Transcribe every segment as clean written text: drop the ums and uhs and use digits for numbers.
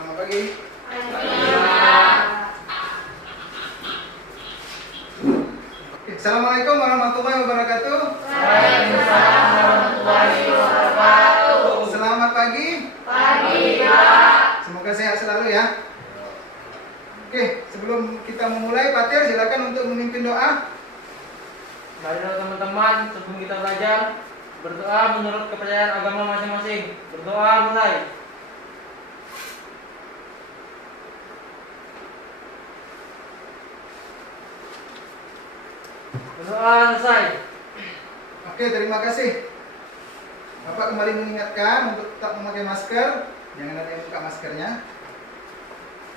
Selamat pagi. Assalamualaikum warahmatullahi wabarakatuh. Waalaikumsalam warahmatullahi wabarakatuh. Selamat pagi. Pagi, Pak. Semoga sehat selalu ya. Oke, sebelum kita memulai, Pak Tir silakan untuk memimpin doa. Marilah teman-teman, sebelum kita belajar, berdoa menurut kepercayaan agama masing-masing. Berdoa mulai. Berdoa selesai. Oke, terima kasih. Bapak kembali mengingatkan untuk tetap memakai masker. Jangan ada yang buka maskernya.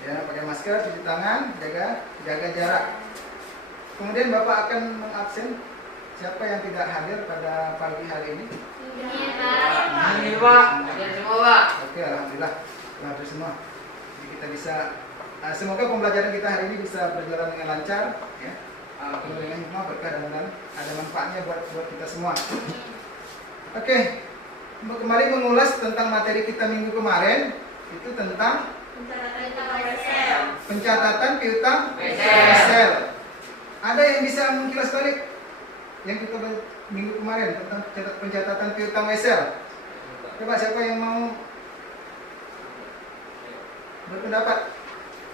Ya, pakai masker, cuci tangan, jaga jarak. Kemudian Bapak akan mengabsen siapa yang tidak hadir pada pagi hari ini. Ini Pak. Hadir semua, Pak. Oke, alhamdulillah telah hadir semua. Jadi kita bisa semoga pembelajaran kita hari ini bisa berjalan dengan lancar, ya. Penuh dengan hikmah, berkah dan ada manfaatnya buat kita semua. Oke, untuk kembali mengulas tentang materi kita minggu kemarin, itu tentang pencatatan piutang Excel. Ada yang bisa mengkilas balik yang kita minggu kemarin tentang pencatatan piutang Excel? Coba siapa yang mau berpendapat?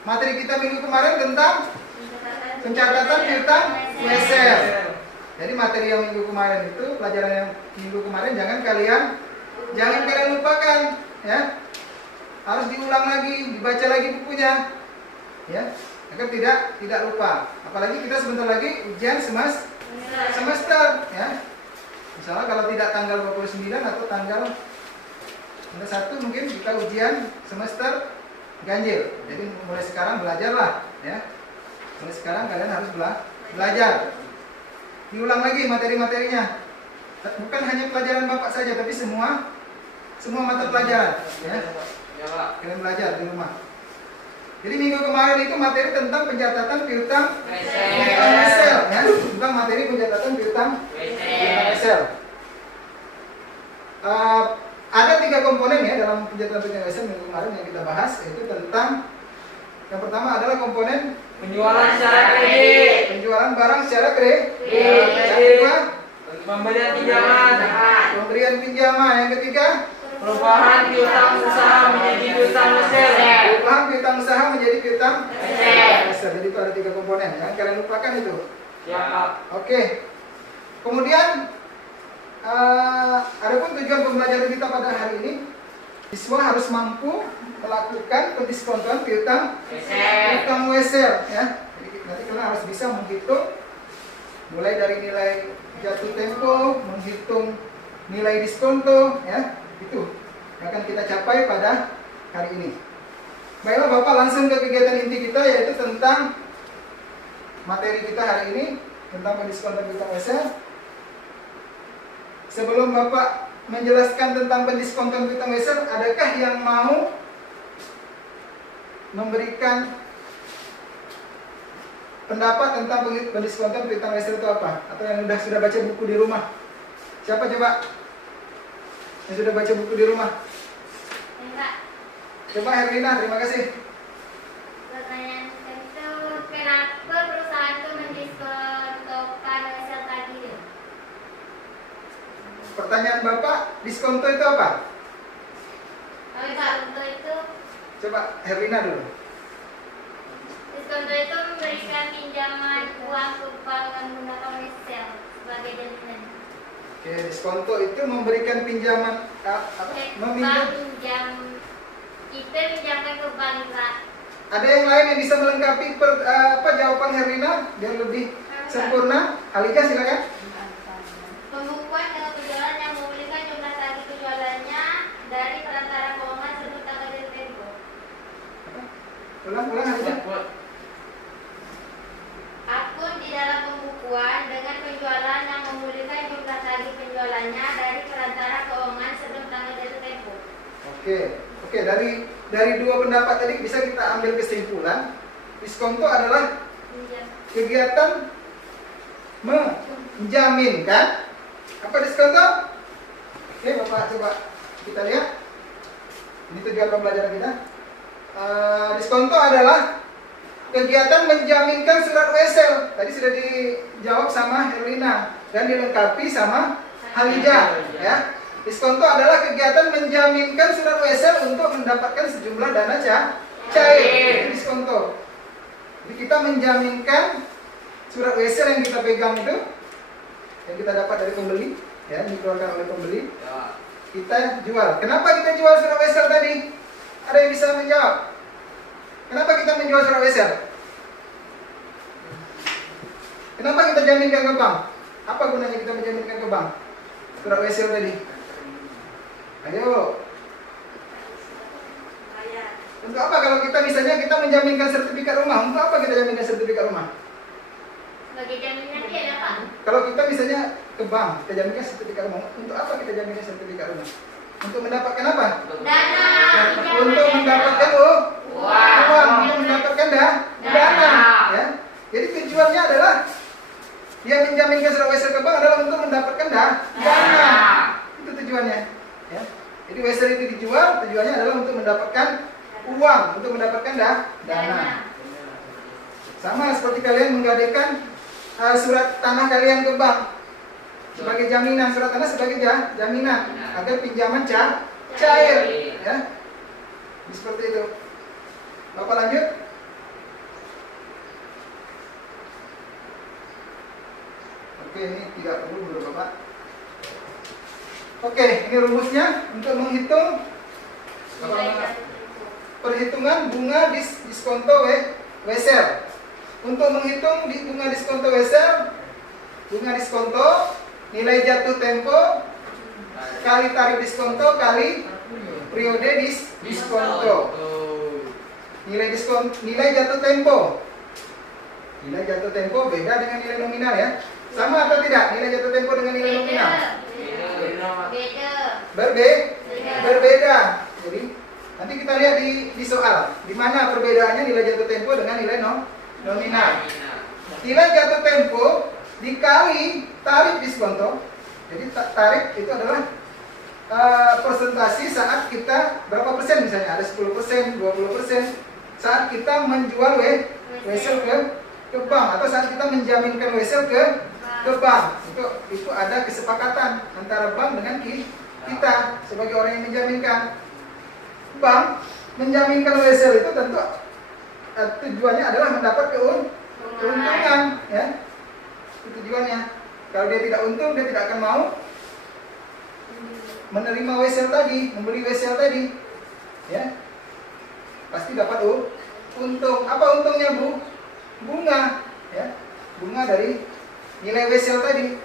Materi kita minggu kemarin tentang pencatatan piutang Excel. Jadi materi yang minggu kemarin itu, pelajaran yang minggu kemarin jangan kalian lupakan, ya. Harus diulang lagi, dibaca lagi bukunya, ya, agar tidak lupa. Apalagi kita sebentar lagi ujian semester, ya. Misalnya kalau tidak tanggal 29 atau tanggal 1 mungkin kita ujian semester ganjil. Jadi mulai sekarang belajarlah, ya. Mulai sekarang kalian harus belajar. Diulang lagi materi-materinya. Bukan hanya pelajaran Bapak saja, tapi semua mata pelajaran, ya. Kalian belajar di rumah. Jadi minggu kemarin itu materi tentang pencatatan piutang Excel, ya. Tentang materi pencatatan piutang Excel. Ada 3 komponen ya dalam pencatatan piutang Excel minggu kemarin yang kita bahas, yaitu tentang yang pertama adalah komponen Penjualan secara kredit. penjualan barang secara kredit. Yang kedua, Pemberian pinjaman. pemberian pinjaman. Yang ketiga, Perubahan piutang usaha menjadi piutang Excel. perubahan piutang usaha menjadi piutang Excel. Jadi itu ada 3 komponen, jangan kalian lupakan itu. Ya, Pak. Oke. Kemudian adapun tujuan pembelajaran kita pada hari ini, siswa harus mampu melakukan pendiskontan piutang Excel, ya. Jadi nanti kalian harus bisa menghitung mulai dari nilai jatuh tempo, menghitung nilai diskonto, ya. Itu yang akan kita capai pada hari ini. Baiklah Bapak, langsung ke kegiatan inti kita, yaitu tentang materi kita hari ini tentang pendiskontan piutang Excel. Sebelum Bapak menjelaskan tentang pendiskontan piutang Excel, adakah yang mau memberikan pendapat tentang pendiskontan piutang Excel itu apa? Atau yang sudah baca buku di rumah? Siapa coba? Yang sudah baca buku di rumah? Coba Herlina, terima kasih. Pertanyaan itu, kenapa perusahaan itu mendiskontokan Excel tadi? Pertanyaan Bapak, diskonto itu apa? Diskonto itu Herlina dulu. Diskonto itu memberikan pinjaman uang ke bank menggunakan Excel sebagai jaminan. Oke, diskonto itu memberikan pinjaman Kita pinjamkan ke bank, Pak. Ada yang lain yang bisa melengkapi jawaban Herlina biar lebih sempurna? Alika silakan. Pembukuan dengan penjualan yang memulihkan jumlah tagih penjualannya dari perantara keuangan sebelum tanggal jatuh tempo. Ulang Alika. Akun di dalam pembukuan dengan penjualan yang memulihkan jumlah tagih penjualannya dari perantara keuangan sebelum tanggal jatuh tempo. Oke, dari 2 pendapat tadi bisa kita ambil kesimpulan, diskonto adalah kegiatan menjaminkan. Apa diskonto? Oke, Bapak coba kita lihat. Ini tujuan pembelajaran kita. Diskonto adalah kegiatan menjaminkan surat wesel. Tadi sudah dijawab sama Herlina dan dilengkapi sama Halija. Ya. Diskonto adalah kegiatan menjaminkan surat wesel untuk mendapatkan sejumlah dana cair. Itu diskonto. Jadi kita menjaminkan surat wesel yang kita pegang itu, yang kita dapat dari pembeli, ya, dikeluarkan oleh pembeli, kita jual. Kenapa kita jual surat wesel tadi? Ada yang bisa menjawab? Kenapa kita menjual surat wesel? Kenapa kita jaminkan ke bank? Apa gunanya kita menjaminkan ke bank surat wesel tadi? Ayo. Untuk apa kalau kita misalnya kita menjaminkan sertifikat rumah? Untuk apa kita jaminkan sertifikat rumah? Sebagai jaminan dia Pak. Kalau kita misalnya ke bank, kita jaminkan sertifikat rumah. Untuk apa kita jaminkan sertifikat rumah? Untuk mendapatkan apa? Dana. Untuk mendapatkan uang, untuk mendapatkan dana. Ya. Jadi tujuannya adalah dia menjaminkan surat wesel ke bank adalah untuk mendapatkan dana. Itu tujuannya. Ya. Jadi wesel itu dijual, tujuannya adalah untuk mendapatkan uang, untuk mendapatkan dana. Sama seperti kalian menggadaikan surat tanah kalian ke bank sebagai jaminan, surat tanah sebagai jaminan agar pinjaman cair. Ya. Seperti itu. Bapak lanjut. Oke, ini tidak perlu menurut Bapak. Oke, ini rumusnya untuk menghitung perhitungan bunga diskonto wesel. Untuk menghitung bunga diskonto wesel, bunga diskonto nilai jatuh tempo kali tarif diskonto kali periode diskonto. Nilai jatuh tempo. Nilai jatuh tempo beda dengan nilai nominal ya. Sama atau tidak nilai jatuh tempo dengan nilai nominal? Berbeda. Jadi nanti kita lihat di soal di mana perbedaannya nilai jatuh tempo dengan nilai nominal. Nilai jatuh tempo dikali tarif diskonto. Jadi tarif itu adalah persentase saat kita berapa persen, misalnya ada 10%, 20% saat kita menjual wesel ke bank atau saat kita menjaminkan wesel ke bank. Itu ada kesepakatan antara bank dengan kita sebagai orang yang menjaminkan. Bank menjaminkan wesel itu tentu tujuannya adalah mendapat keuntungan, ya. Itu tujuannya. Kalau dia tidak untung, dia tidak akan mau menerima wesel tadi, membeli wesel tadi, ya. Pasti dapat untung. Apa untungnya, Bu? Bunga, ya. Bunga dari nilai wesel tadi.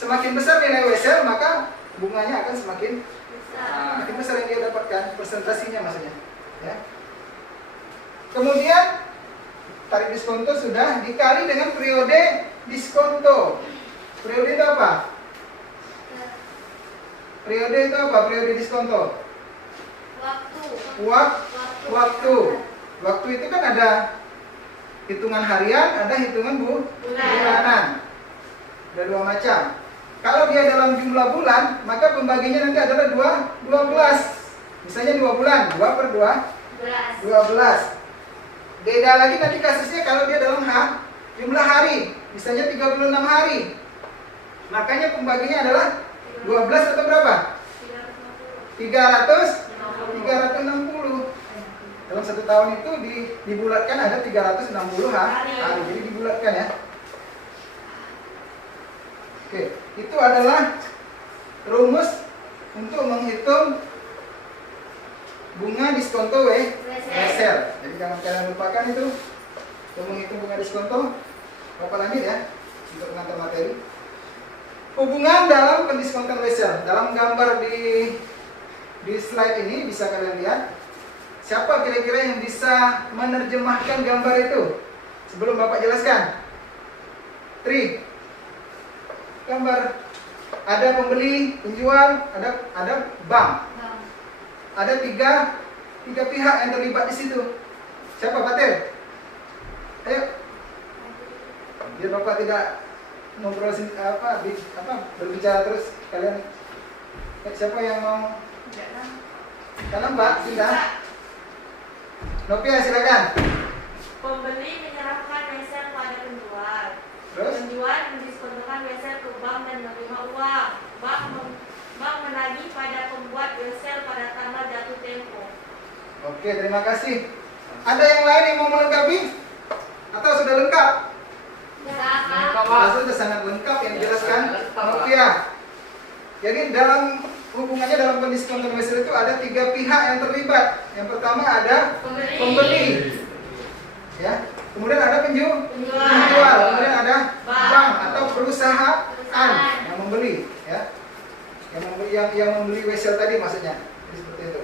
Semakin besar nilai wesel, maka bunganya akan semakin besar yang dia dapatkan, persentasinya maksudnya, ya. Kemudian tarif diskonto sudah dikali dengan periode diskonto. Periode itu apa? Periode diskonto. Waktu itu kan ada hitungan harian, ada hitungan bulanan. Ada dua macam. Kalau dia dalam jumlah bulan, maka pembaginya nanti adalah 12. Misalnya 2 bulan, 2 per 12. Beda lagi nanti kasusnya kalau dia dalam jumlah hari, misalnya 36 hari. Makanya pembaginya adalah 12 atau berapa? 360. Dalam satu tahun itu dibulatkan ada 360 hari. Jadi dibulatkan ya. Oke, itu adalah rumus untuk menghitung bunga diskonto wesel. Jadi jangan kalian lupakan itu untuk menghitung bunga diskonto. Bapak lanjut ya untuk pengantar materi. Hubungan dalam pendiskontan wesel. Dalam gambar di slide ini bisa kalian lihat. Siapa kira-kira yang bisa menerjemahkan gambar itu? Sebelum Bapak jelaskan. Gambar. Ada pembeli, penjual, ada bank. Ada tiga pihak yang terlibat di situ. Siapa, Pak Tel? Ayo. Biar Bapak tidak ngobrol berbicara terus. Kalian siapa yang mau? Kanan, Pak, sudah. Novia silakan. Pembeli menyerahkan wesel pada penjual. Terus? Penjual mendiskontokan wesel ke bank dan menerima uang. Bank menagih pada pembuat wesel pada tanggal jatuh tempo. Oke, terima kasih. Ada yang lain yang mau melengkapi? Atau sudah lengkap? Sudah sangat lengkap yang dijelaskan Novia. Jadi dalam hubungannya dalam pendiskontan wesel itu ada 3 pihak yang terlibat. Yang pertama ada pembeli, ya. Kemudian ada penjual, kemudian ada bank atau perusahaan yang membeli, ya. Yang membeli wesel tadi maksudnya. Jadi seperti itu.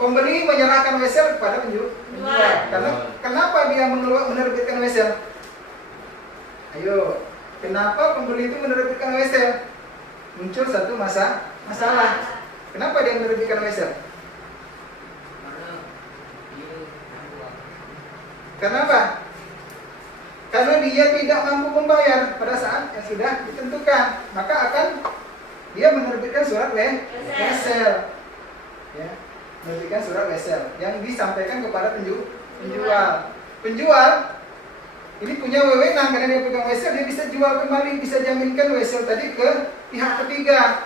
Pembeli menyerahkan wesel kepada penjual. Karena kenapa dia menerbitkan wesel? Ayo, kenapa pembeli itu menerbitkan wesel? Muncul satu masalah. Kenapa dia menerbitkan wesel? Kenapa? Karena dia tidak mampu membayar pada saat yang sudah ditentukan, maka akan dia menerbitkan surat wesel. Ya, menerbitkan surat wesel yang disampaikan kepada penjual. Penjual ini punya wewenang karena dia pegang wesel, dia bisa jual kembali, bisa jaminkan wesel tadi ke pihak ketiga,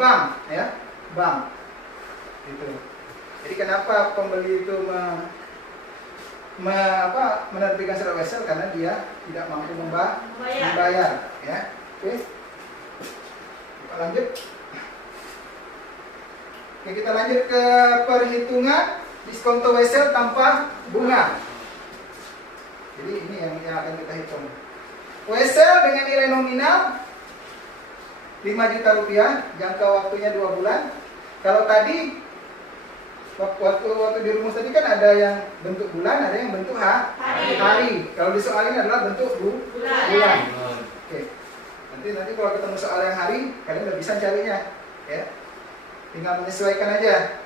bank, ya, bank. Gitu. Jadi kenapa pembeli itu menerbitkan surat wesel? Karena dia tidak mampu membayar, ya. Oke. Kita lanjut. Oke, kita lanjut ke perhitungan diskonto wesel tanpa bunga. Jadi ini yang akan kita hitung. Wesel dengan nilai nominal 5 juta rupiah, jangka waktunya 2 bulan. Kalau tadi waktu di rumus tadi kan ada yang bentuk bulan, ada yang bentuk hari. Kalau di soal ini adalah bentuk bulan. Oke. Nanti kalau ketemu soal yang hari, kalian udah bisa carinya, ya. Tinggal menyesuaikan aja.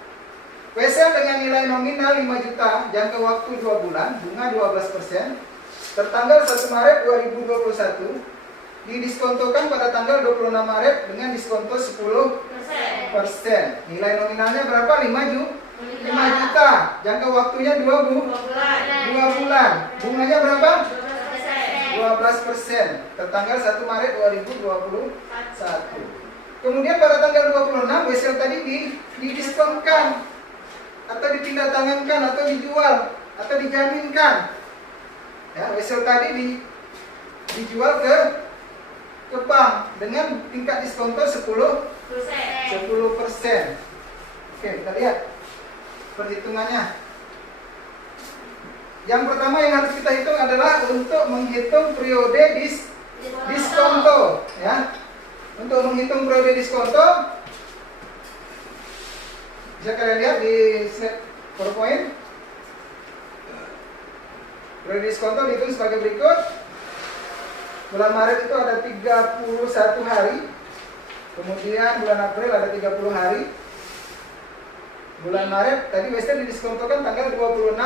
Wesel dengan nilai nominal 5 juta, jangka waktu 2 bulan, bunga 12%, tertanggal 1 Maret 2021, didiskontokan pada tanggal 26 Maret dengan diskonto 10%. Nilai nominalnya berapa? 5 juta. Jangka waktunya 2 bulan. Bunganya berapa? 12%. Tertanggal 1 Maret 2021. Kemudian pada tanggal 26 wesel tadi didiskonkan atau dipindah tangankan atau dijual atau dijaminkan. Ya, wesel tadi dijual ke bank dengan tingkat diskonto 10%. Oke, kita lihat perhitungannya. Yang pertama yang harus kita hitung adalah untuk menghitung periode diskonto, ya. Untuk menghitung periode diskonto, bisa kalian lihat di slide PowerPoint. Periode diskonto dihitung sebagai berikut. Bulan Maret itu ada 31 hari. Kemudian bulan April ada 30 hari. Bulan Maret tadi wesel didiskontokan tanggal 26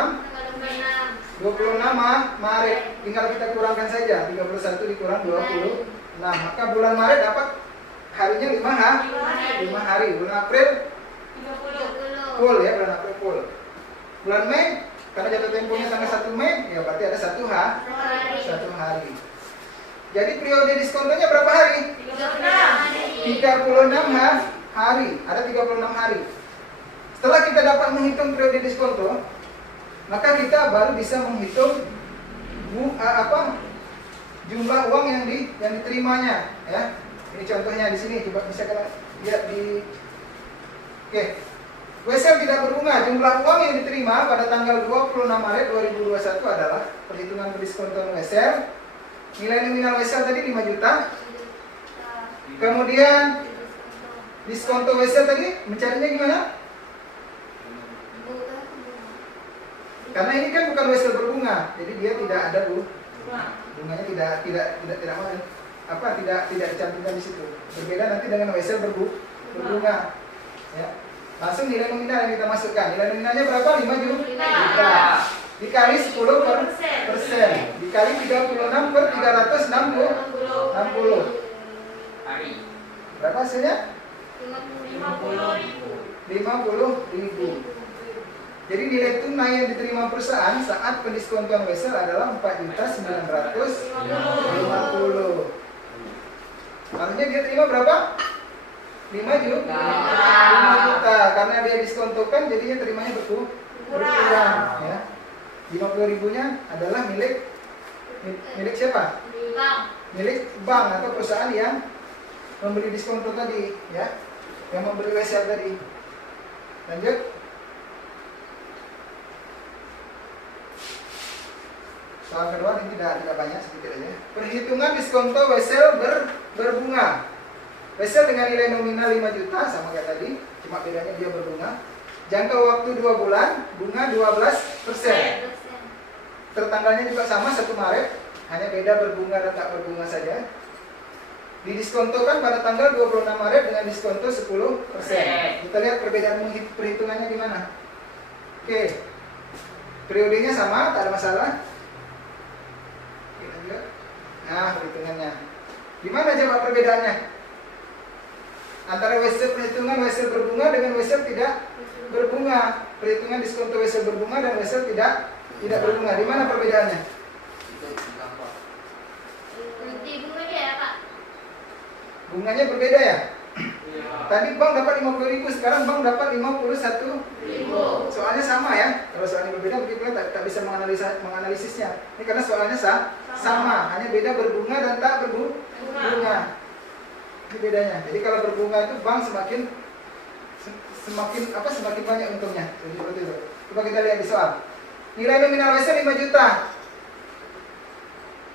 Maret. Tinggal kita kurangkan saja, 31 dikurang 26. Maka bulan Maret dapat harinya 5 hari. Bulan April 30. full, ya, bulan April full. Bulan Mei karena jatuh temponya tanggal 1 Mei, ya berarti ada 1 hari. Jadi periode diskontonya berapa hari? 36 hari. Ada 36 hari. Setelah kita dapat menghitung periode diskonto, maka kita baru bisa menghitung jumlah uang yang diterimanya, ya. Ini contohnya di sini, coba bisa kalian lihat di. Oke. Wesel tidak berbunga. Jumlah uang yang diterima pada tanggal 26 Maret 2021 adalah perhitungan pendiskontoan wesel. Nilai nominal wesel tadi 5 juta. Kemudian diskonto wesel tadi mencarinya gimana? Karena ini kan bukan wesel berbunga, jadi dia tidak ada bunganya tidak dicantumkan di situ. Berbeda nanti dengan wesel berbunga. Ya. Langsung nilai nominal yang kita masukkan. Nilai nominalnya berapa? 5 juta. Dikali 10%. Dikali 36 per 360. Berapa hasilnya? 50.000. 50.000. Jadi nilai tunai yang diterima perusahaan saat pendiskontuan wesel adalah 4.950. Harusnya dia terima berapa? 5 juta. 5 juta. Karena dia diskontokan jadinya terimanya berkurang. Ya. 50 ribunya adalah milik siapa? Milik bank atau perusahaan yang memberi diskonto tadi, ya, yang memberi wesel tadi. Lanjut. Soal kedua ini tidak banyak, sedikit aja. Perhitungan diskonto wesel berbunga. Wesel dengan nilai nominal 5 juta sama kayak tadi, cuma bedanya dia berbunga. Jangka waktu 2 bulan, bunga 12%. Tertanggalnya juga sama 1 Maret, hanya beda berbunga dan tak berbunga saja. Didiskontokan pada tanggal 26 Maret dengan diskonto 10%. Kita lihat perbedaan perhitungannya gimana. Oke. Periodenya sama, tak ada masalah. Oke, lanjut. Nah, perhitungannya. Gimana coba perbedaannya? Antara wesel perhitungan wesel berbunga dengan wesel tidak berbunga. Perhitungan diskonto wesel berbunga dan wesel tidak berbunga. Di mana perbedaannya? Di bunganya ya Pak? Bunganya berbeda ya? Tadi bank dapat 50.000, sekarang bank dapat 51.000. Soalnya sama ya. Kalau soalnya berbeda mungkin kita tak bisa menganalisisnya. Ini karena soalnya sama, hanya beda berbunga dan tak berbunga. Ini bedanya. Jadi kalau berbunga itu bank semakin banyak untungnya. Jadi seperti itu. Coba kita lihat di soal. Nilai nominal wesel 5 juta.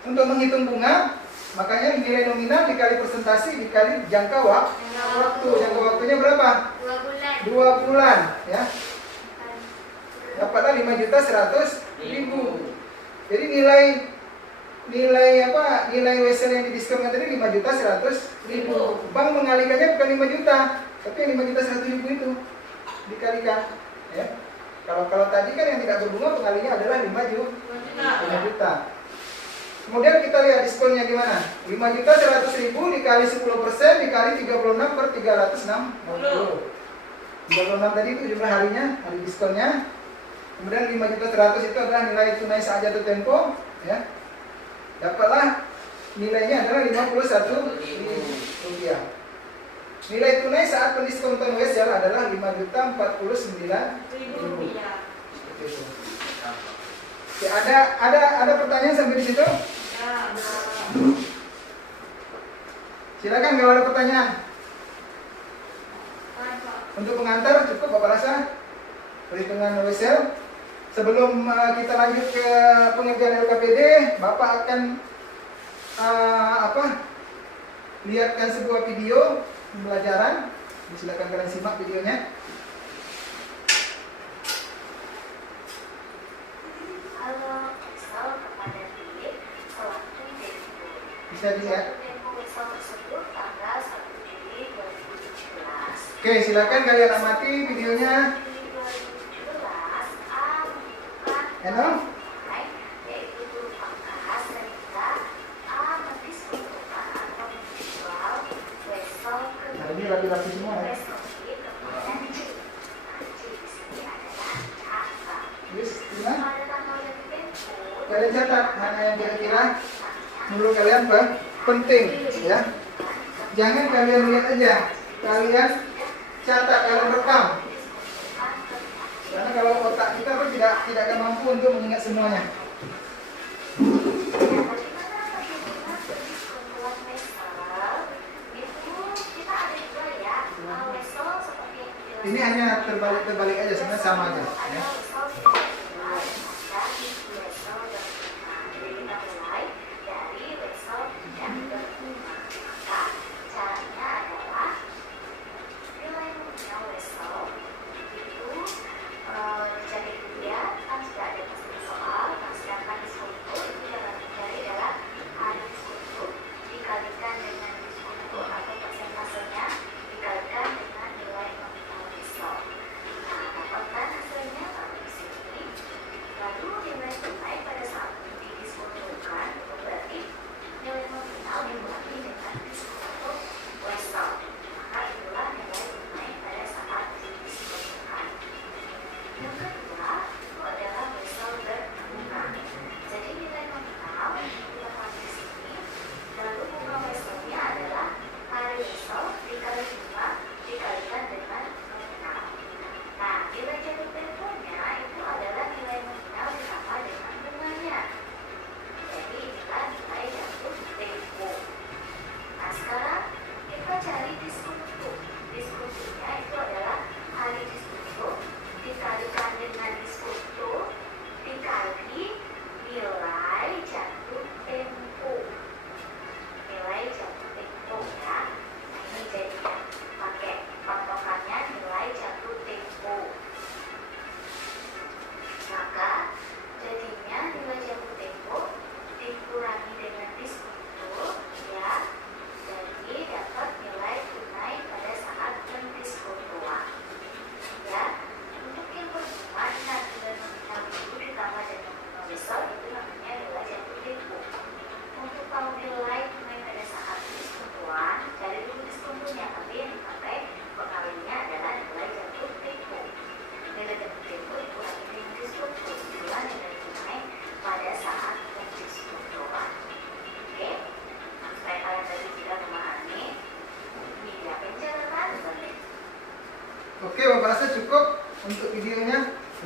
Untuk menghitung bunga, makanya nilai nominal dikali persentase dikali jangka waktu. Jangka waktunya berapa? 2 bulan, ya. Dapatlah 5.100.000. Jadi nilai wesel yang didiskonkan tadi 5.100.000. Bank mengalihkannya bukan 5 juta, tapi yang 5.100.000 itu dikalikan, ya. Kalau tadi kan yang tidak berbunga pengalinya adalah 5 juta. Kemudian kita lihat diskonnya gimana. 5.100.000 dikali 10% dikali 36 per 360. 36 tadi itu jumlah harinya, hari diskonnya. Kemudian 5.100.000 itu adalah nilai tunai saat jatuh tempo, ya. Dapatlah nilainya adalah 51.000 rupiah. Nilai tunai saat pendiskontan wesel adalah 5.049.000 rupiah. Oke, ada pertanyaan sampai di situ? Silakan kalau ada pertanyaan. Untuk pengantar cukup Bapak rasa perhitungan wesel. Sebelum kita lanjut ke pengerjaan LKPD, Bapak akan lihatkan sebuah video pembelajaran. Silakan kalian simak videonya. Halo, Excel kepada Dilip, sewaktu Tempo. Bisa dilihat. Tempo Excel tersebut tanggal 1 Juli 2017. Oke, silakan kalian amati videonya. Juli 2017, A menentukan Eno? nilai, yaitu berupa kas sehingga A mendiskontokan atau menjual Wesel ke Nah, ini rapi-rapi semua ya. Wesel kepada Dilip. Nah, jadi di sini adalah angka. Yes, gimana? Pada tanggal jatuh tempo, Kalian catat mana yang kira-kira menurut kalian penting, ya. Jangan kalian lihat aja, kalian catat, kalian rekam. Karena kalau otak kita pun tidak akan mampu untuk mengingat semuanya. Ini hanya terbalik aja, sebenarnya sama aja. Ya. Dikalikan dengan diskonto atau persentasenya dikalikan dengan nilai nominal wesel. Nah, dapatkan hasilnya kalau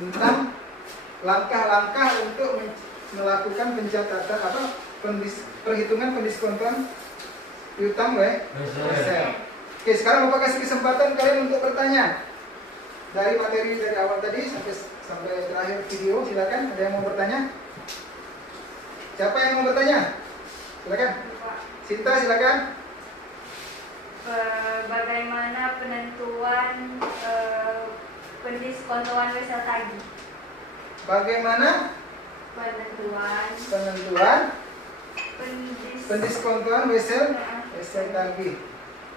tentang langkah-langkah untuk melakukan pencatatan atau perhitungan pendiskontan piutang wesel. Oke, sekarang Bapak kasih kesempatan kalian untuk bertanya. Dari materi dari awal tadi sampai terakhir video, silakan. Ada yang mau bertanya? Siapa yang mau bertanya? Silakan. Sinta, silakan. Bagaimana penentuan pendiskontoan wesel tagih? Bagaimana penentuan pendiskontoan wesel tagih?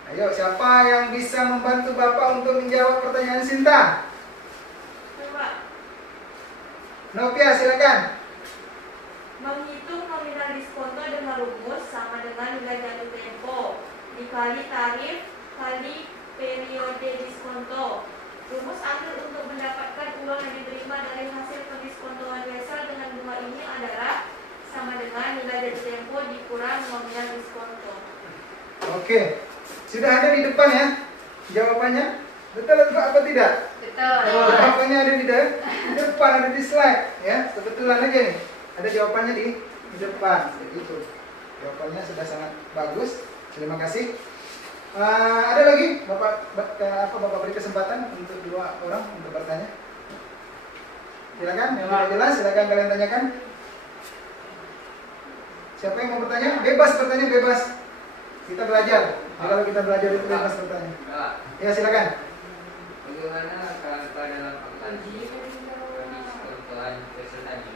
Ayo, siapa yang bisa membantu Bapak untuk menjawab pertanyaan Sinta? Coba. Novia, silakan. Menghitung nominal diskonto dengan rumus sama dengan nilai jatuh tempo dikali tarif kali periode diskonto. Rumus ambil untuk mendapatkan uang yang diterima dari hasil pendiskontoan wesel dengan bunga ini adalah sama dengan nilai jatuh tempo dikurang nominal diskonto. Oke, sudah ada di depan ya jawabannya. Betul apa tidak? Betul. Jawabannya ada di depan, ada di slide ya. Kebetulan aja nih, ada jawabannya di depan. Begitu. Jawabannya sudah sangat bagus. Terima kasih. Ada lagi Bapak beri kesempatan untuk 2 orang untuk bertanya. Silakan, yang tidak jelas silakan kalian tanyakan. Siapa yang mau bertanya? Bebas bertanya, bebas. Kita belajar. Jadi kalau kita belajar itu bebas bertanya. Ya, silakan. Bagaimana kerangka dalam akuntansi pendiskontoan wesel tagih?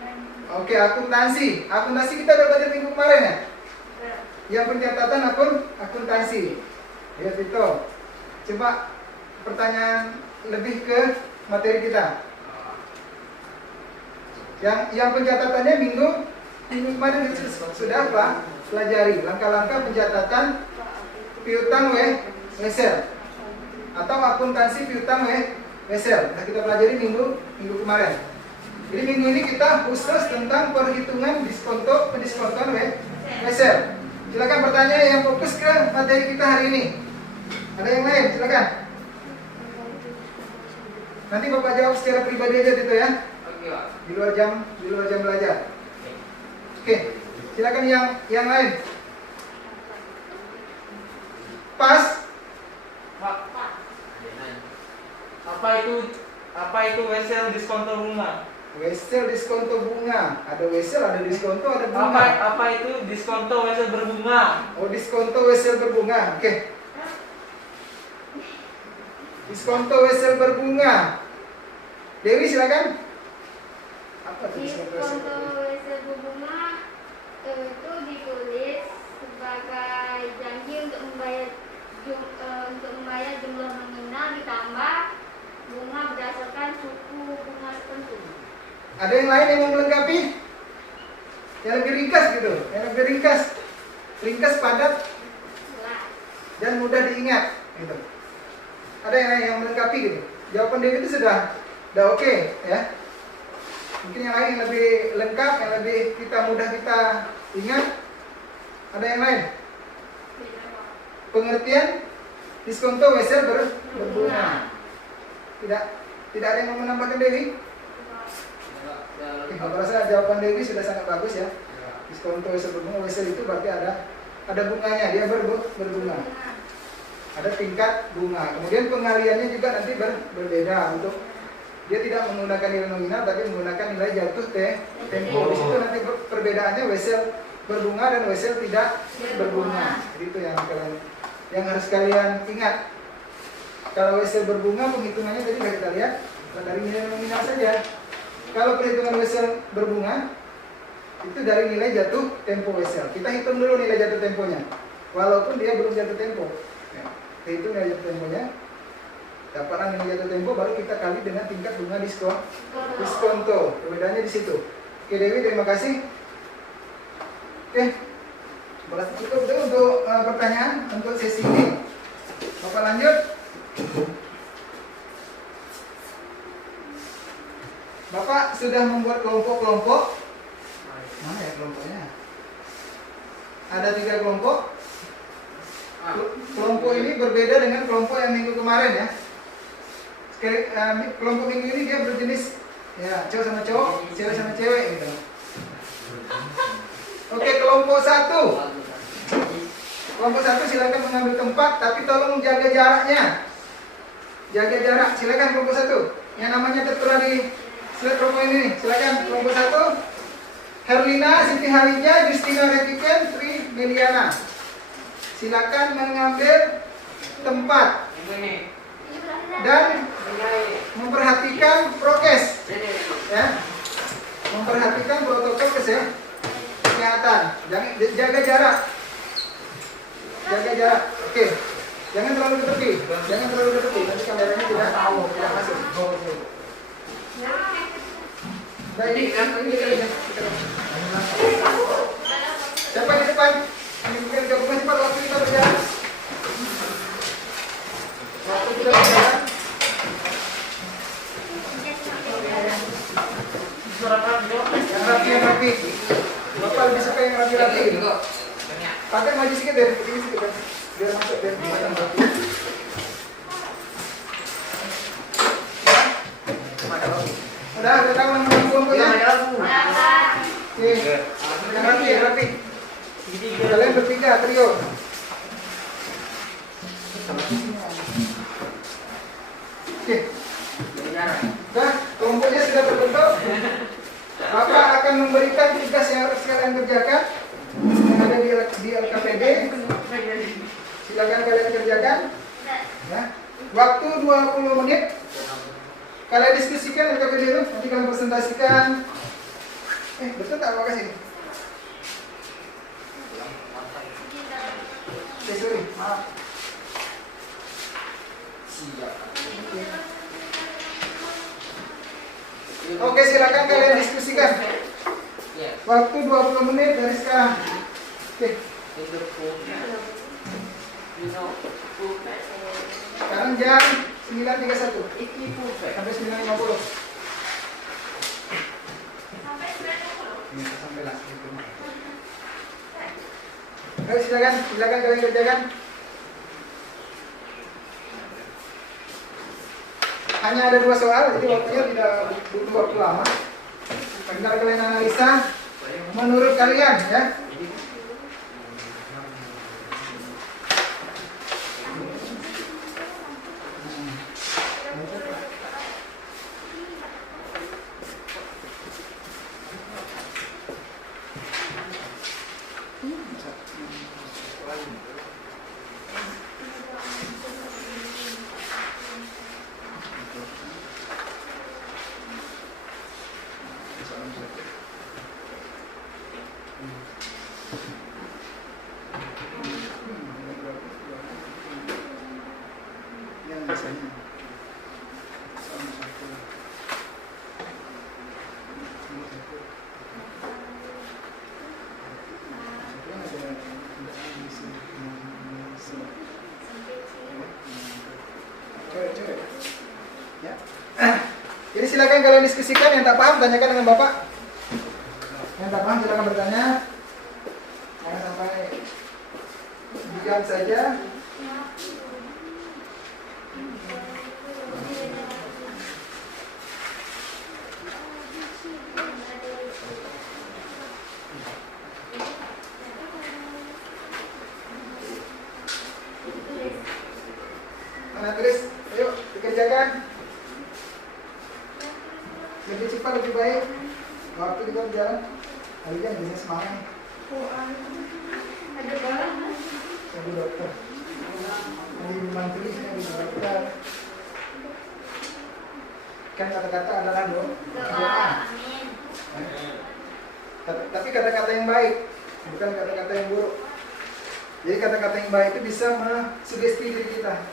Oke, akuntansi. Akuntansi kita udah belajar minggu kemarin ya. Yang pencatatan akuntansi. Ya, Vito. Coba pertanyaan lebih ke materi kita. Yang pencatatannya minggu kemarin itu sudah apa? Pelajari langkah-langkah pencatatan piutang wesel atau akuntansi piutang wesel. Nah, kita pelajari minggu kemarin. Jadi minggu ini kita khusus tentang perhitungan pendiskontoan wesel. Silakan bertanya yang fokus ke materi kita hari ini. Ada yang lain? Silakan. Nanti Bapak jawab secara pribadi aja gitu ya. Oke, Pak. Di luar jam belajar. Oke. Silakan yang lain. Pas. Pak. Apa itu wesel diskonto bunga? Wesel diskonto bunga. Ada wesel, ada diskonto, ada bunga. Apa itu diskonto wesel berbunga? Oh, diskonto wesel berbunga. Oke. Diskonto wesel berbunga. Dewi silakan. Apa itu diskonto wesel Diskonto berbunga? wesel berbunga itu ditulis sebagai janji untuk membayar jumlah nominal ditambah bunga berdasarkan suku bunga tertentu. Ada yang lain yang mau melengkapi? Yang lebih ringkas gitu, yang lebih ringkas, padat, Jelas. dan mudah diingat gitu. Ada yang lain yang melengkapi gitu. Jawaban Dewi itu sudah oke ya. Mungkin yang lain yang lebih lengkap, yang lebih mudah kita ingat. Ada yang lain? Pengertian diskonto wesel berbunga. Tidak ada yang mau menambahkan Dewi? Oke, Bapak rasa jawaban Dewi sudah sangat bagus ya. Diskonto wesel berbunga, wesel itu berarti ada bunganya, dia berbunga. Ada tingkat bunga. Kemudian pengaliannya juga nanti berbeda. Untuk dia tidak menggunakan nilai nominal, tapi menggunakan nilai jatuh tempo. Di situ nanti perbedaannya wesel berbunga dan wesel tidak berbunga. Jadi itu yang harus kalian ingat. Kalau wesel berbunga, penghitungannya tadi sudah kita lihat dari nilai nominal saja. Kalau perhitungan wesel berbunga itu dari nilai jatuh tempo wesel. Kita hitung dulu nilai jatuh temponya, walaupun dia belum jatuh tempo. Ya, kita hitung nilai jatuh temponya, dapatlah nilai jatuh tempo, baru kita kali dengan tingkat bunga diskonto. Perbedaannya di situ. Oke Dewi, terima kasih. Oke, berarti cukup dulu untuk pertanyaan untuk sesi ini. Bapak lanjut. Bapak sudah membuat kelompok-kelompok. Mana ya kelompoknya? Ada 3 kelompok. Kelompok ini berbeda dengan kelompok yang minggu kemarin ya. Kelompok minggu ini dia berjenis Ya, cowok sama cowok, cewek sama cewek gitu. Oke, kelompok 1. Kelompok 1 silakan mengambil tempat, tapi tolong jaga jaraknya. Jaga jarak, silakan kelompok 1. Yang namanya tertera di slide PowerPoint ini. Silakan kelompok 1. Herlina, Siti Halija, Justina Retiken, Tri Meliana. Silakan mengambil tempat Ini. dan memperhatikan prokes, ya. Memperhatikan protokol kesehatan. Jangan jaga jarak. Jaga jarak. Oke. Jangan terlalu dekat. Jangan terlalu dekat. Nanti kameranya tidak masuk. Baik, ini siapa di depan? Ini bukan gabungan cepat waktu kita berjalan. Waktu kita berjalan. Yang rapi. Bapak lebih suka yang rapi-rapi. Pakai maju sedikit dari ini sedikit kan. Biar masuk dari matang rapi. Udah tahu nama kelompoknya? Oke. Yang rapi. Kalian bertiga trio. Oke. Nah, kelompoknya sudah terbentuk. Bapak akan memberikan tugas yang harus kalian kerjakan yang ada di LKPD. Silakan kalian kerjakan. Ya. Waktu 20 menit. Kalian diskusikan LKPD itu. Nanti kalian presentasikan. Betul tak? Makasih. Sorry, maaf. Oke, silakan kalian diskusikan. Waktu 20 menit dari sekarang. Oke. Sekarang jam 9.31 sampai 9.50. Sampai lah. Ayo silakan kalian kerjakan. Hanya ada 2 soal, jadi waktunya tidak butuh waktu lama. Tinggal kalian analisa menurut kalian, ya. Ya. Jadi silakan kalian diskusikan. Yang tak paham tanyakan dengan Bapak. Yang tak paham silakan bertanya. Jangan sampai diam saja. Mana tulis? Ayo dikerjakan. Lebih cepat lebih baik. Waktu kita berjalan. Hari kan bisnis semangat nih. Ada barang. Jadi dokter. Ini menteri, ini dokter. Kan kata-kata adalah doa. Amin. Tapi kata-kata yang baik, bukan kata-kata yang buruk. Jadi kata-kata yang baik itu bisa mensugesti diri kita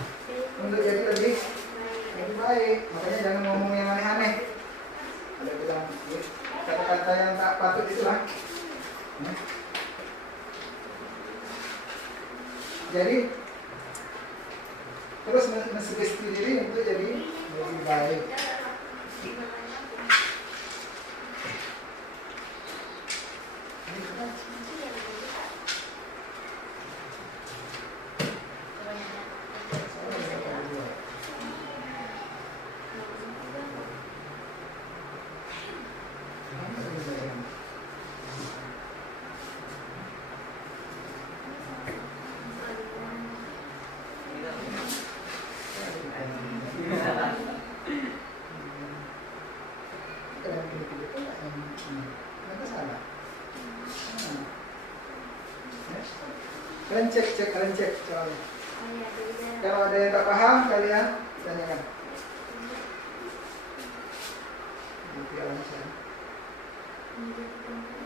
untuk jadi lebih baik. Makanya jangan ngomong yang aneh-aneh. Ada bilang kata-kata yang tak patut itulah. Jadi terus mensugesti diri untuk jadi lebih baik. betul nggak yang ini? Ternyata salah. Ya. Kalian cek soalnya. Kalau ada yang tak paham, kalian tanyakan. Ini pialanya saya.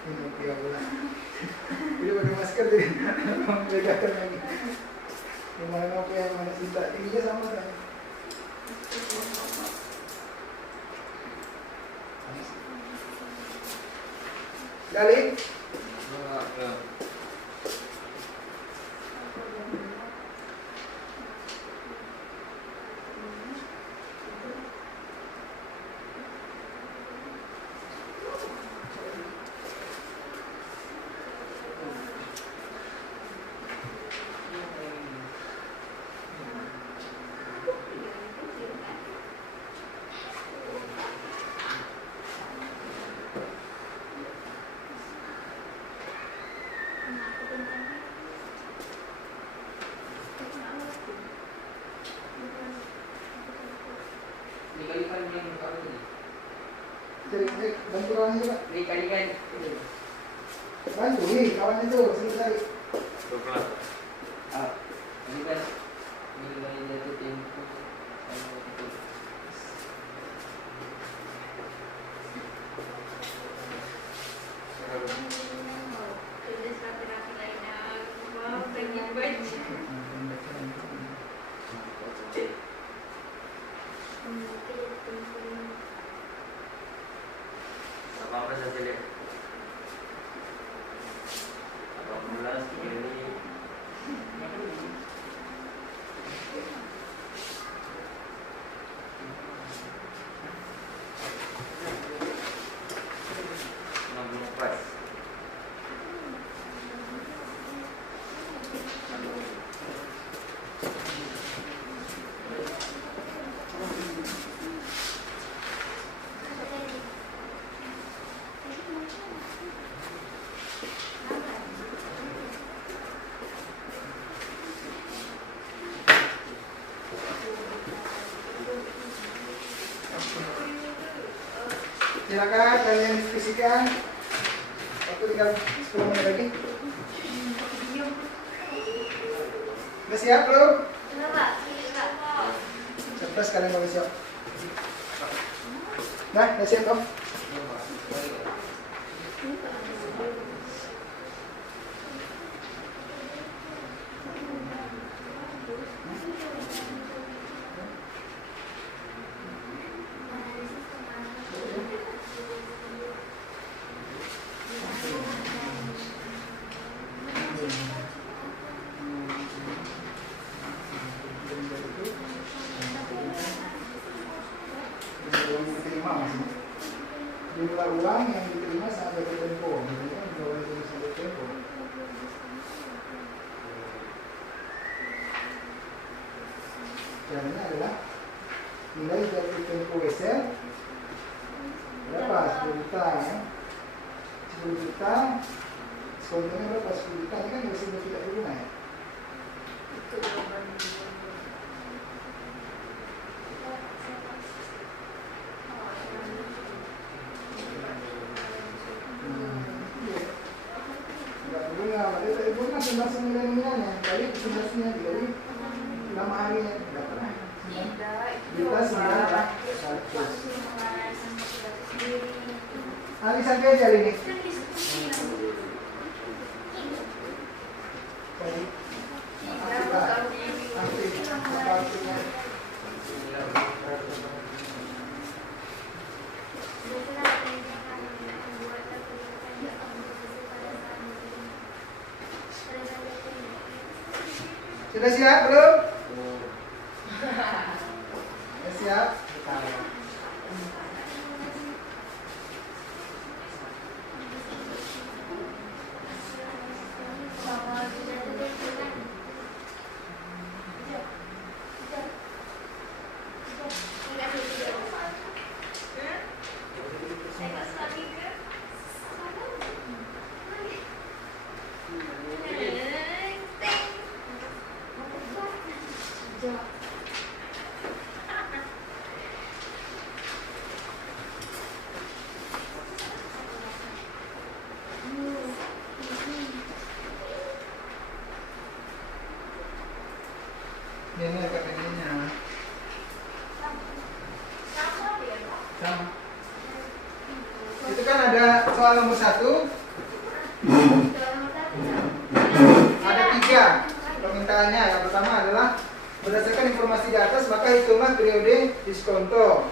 Ini piala. Jadi pakai masker jadi membedakan lagi. Yang mana apa yang mana cinta tingginya sama kan? Kali. Dikalikan yang kalau ini. Cek bantu kawan juga. Dikalikan. Bantu nih kawan itu selesai. Ini kan nilai jatuh tempo sama itu. Tulis rapi-rapi lainnya. Wow, pengen baca. Apa saja lihat. 18 kali 64. Silakan kalian diskusikan. Waktu tinggal 10 menit lagi. Udah siap belum? Cerdas kalian kalau siap. Nah, udah siap dong. Yang diterima masih jumlah uang yang diterima saat jatuh tempo. Ini kan jumlah yang diterima saat jatuh tempo. Caranya adalah nilai jatuh tempo WSL berapa? 10 juta ya. 10 juta diskonnya berapa? 10 juta ini kan sudah tidak berguna ya. Enggak berguna, dia tak berguna semasa nilai-nilainya. Jadi sebenarnya jadi lama harinya tidak pernah. Juta 900. Nanti sampai aja ini. Jadi, sudah siap belum? Sudah siap? kan ada soal nomor 1, ada 3 permintaannya. Yang pertama adalah berdasarkan informasi di atas maka hitunglah periode diskonto.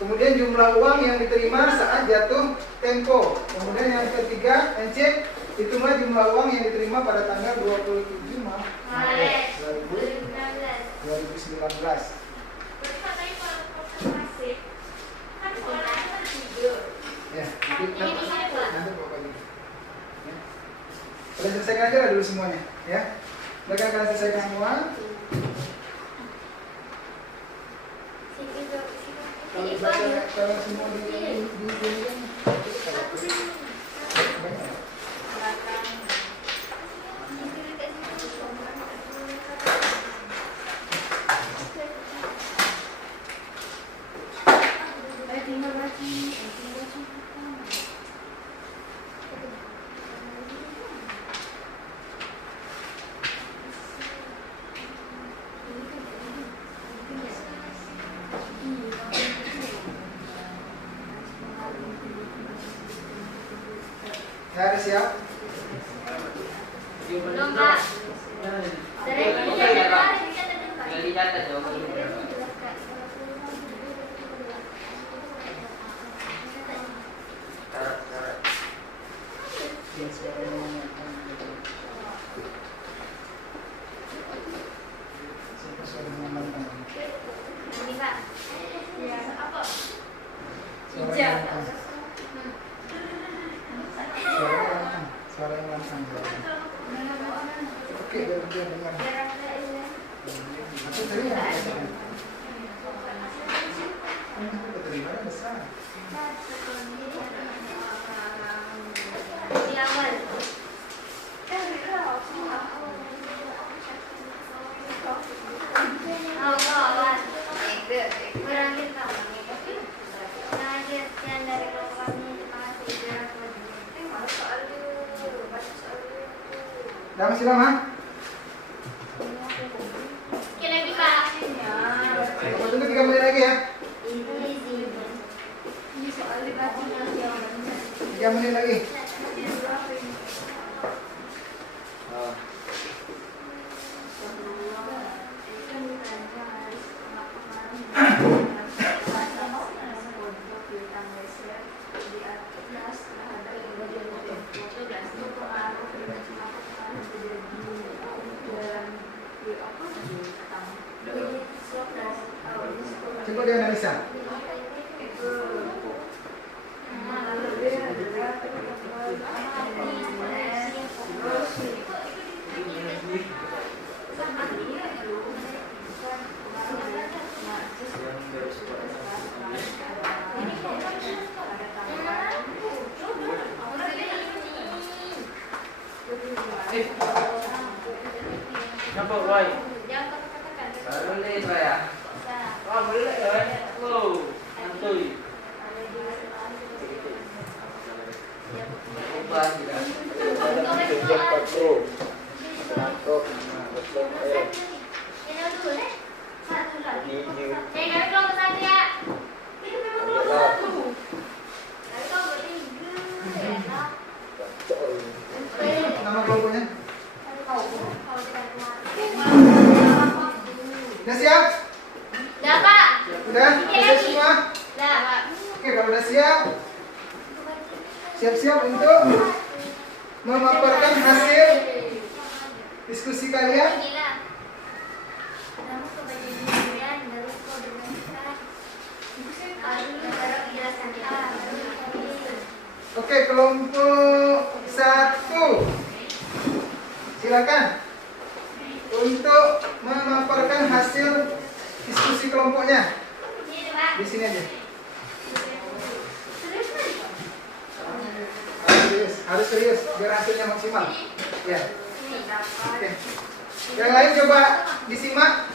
Kemudian jumlah uang yang diterima saat jatuh tempo. Kemudian yang ketiga, NC, hitunglah jumlah uang yang diterima pada tanggal 27 Maret 2019. Berarti katanya kalau masif kan orangnya kan tidur. Ya, nanti pokoknya. Ya. Kalian selesaikan aja lah dulu semuanya, ya. Mereka kalian selesaikan semua. Kalau semua di ya, ada siap? Belum, Pak. Dari Dari catat jawabannya. Syarat. Ya, suaranya siapa suara mengamankan? Ini, Pak. Ya, apa? Suara Ijab. yang lantang. Suara yang lantang. Oke, biar dengar. Aku terima. Aku terima besar. Di awal. Awal. Berangkat, Pak. Nah, sekian dari kelompok kami. Terima kasih. Dah masih lama? Oke lagi, Pak. Aku tunggu 3 menit lagi ya. Ini soal dibacanya jawabannya. 3 menit lagi. Coba dianalisa. Kenapa, Boy? Jangan kata-katakan. Boleh, saya. Oh, boleh, ya. Wow, santuy. Ubah tidak. Nama kelompoknya? Udah siap? Udah, Pak. Udah? Selesai semua? Udah, Pak. Oke, kalau udah siap, siap-siap untuk memaparkan hasil diskusi kalian. Gila. Kamu ke baju durian, baru kau bermainkan. Baru jelasan Oke, kelompok 1. Silakan untuk memaparkan hasil diskusi kelompoknya. Ini, Pak. Di sini aja. Harus serius biar hasilnya maksimal. Ya. Oke. Yang lain coba disimak.